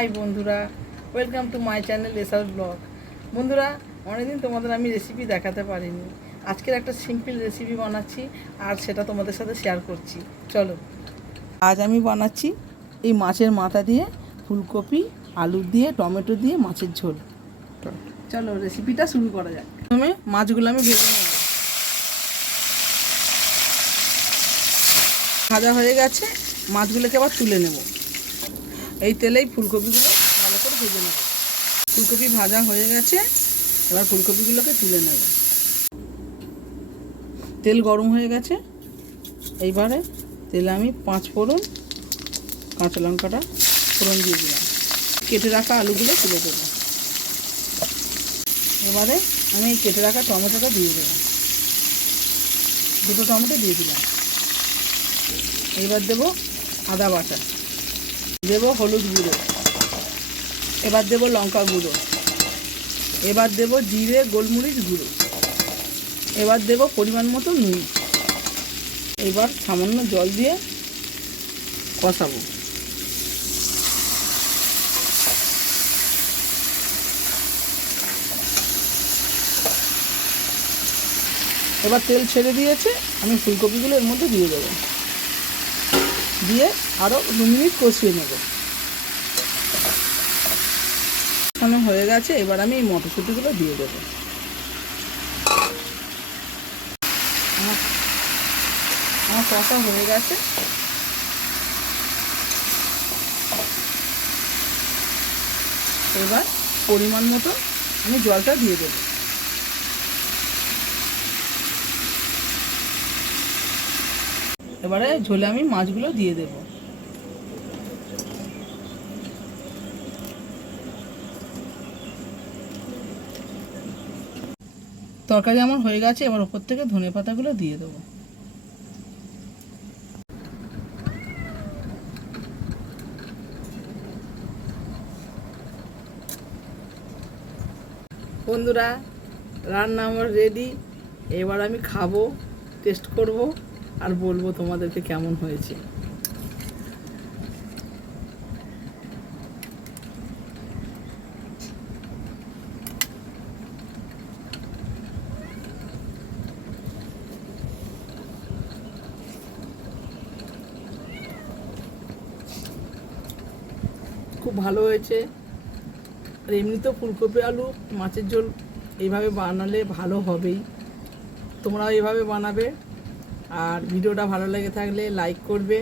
High বন্ধুরা welcome to my channel SR blog বন্ধুরা, অনেকদিন তোমাদের আমি রেসিপি দেখাতে পারিনি। আজকের একটা সিম্পল রেসিপি বানাচ্ছি, আর সেটা তোমাদের সাথে শেয়ার করছি। চলো। আজ আমি বানাচ্ছি এই মাছের মাথা দিয়ে ফুলকপি, আলু দিয়ে, টমেটো দিয়ে মাছের ঝোল। চলো রেসিপিটা শুরু করা যাক। প্রথমে মাছগুলো আমি ভেজে নেব। ভাজা হয়ে গেছে, মাছগুলোকে আবার তুলে নেব। এই তেলেই ফুলকপিগুলো ভালো করে ভেজে নেব। ফুলকপি ভাজা হয়ে গেছে, এবার ফুলকপিগুলোকে তুলে নেব। তেল গরম হয়ে গেছে, এইবারে তেলে আমি পাঁচ ফোড়ন কাঁচা লঙ্কাটা ফোড়ন দিয়ে দিলাম। কেটে রাখা আলুগুলো তুলে দেবো। এবারে আমি কেটে রাখা টমেটোটা দিয়ে দেবো। দুটো টমেটো দিয়ে দিলাম। এবার দেবো আদা বাটা। দেবো হলুদ গুঁড়ো। এবার দেবো লঙ্কা গুঁড়ো। এবার দেবো জিরে, গোলমরিচ গুঁড়ো। এবার দেবো পরিমাণ মতো নুন। এবার সামান্য জল দিয়ে কষাবো। এবার তেল ছেড়ে দিয়েছে, আমি ফুলকপিগুলো এর মধ্যে দিয়ে দেবো। দিয়ে আরও দু মিনিট কষিয়ে নেব। কষানো হয়ে গেছে, এবার আমি এই মটরশুঁটিগুলো দিয়ে দেবো। আমার আমার কষা হয়ে গেছে। এবার পরিমাণ মতো আমি জলটা দিয়ে দেবো। এবারে ঝোলে আমি মাছগুলো দিয়ে দেব। তরকারি আমার হয়ে গেছে, এবার ওপর থেকে ধনে পাতাগুলো দিয়ে দেবো। বন্ধুরা, রান্না আমার রেডি এবার আমি খাব টেস্ট করব। আর বলব তোমাদেরকে কেমন হয়েছে। খুব ভালো হয়েছে। আর এমনিতেও ফুলকপি আলু, মাছের ঝোল এইভাবে বানালে ভালো হবেই। তোমরাও এইভাবে বানাবে। আর ভিডিওটা ভালো লেগে থাকলে লাইক করবে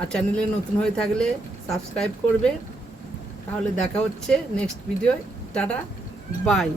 আর চ্যানেলে নতুন হয়ে থাকলে সাবস্ক্রাইব করবে। তাহলে দেখা হচ্ছে নেক্সট ভিডিও টাটা বাই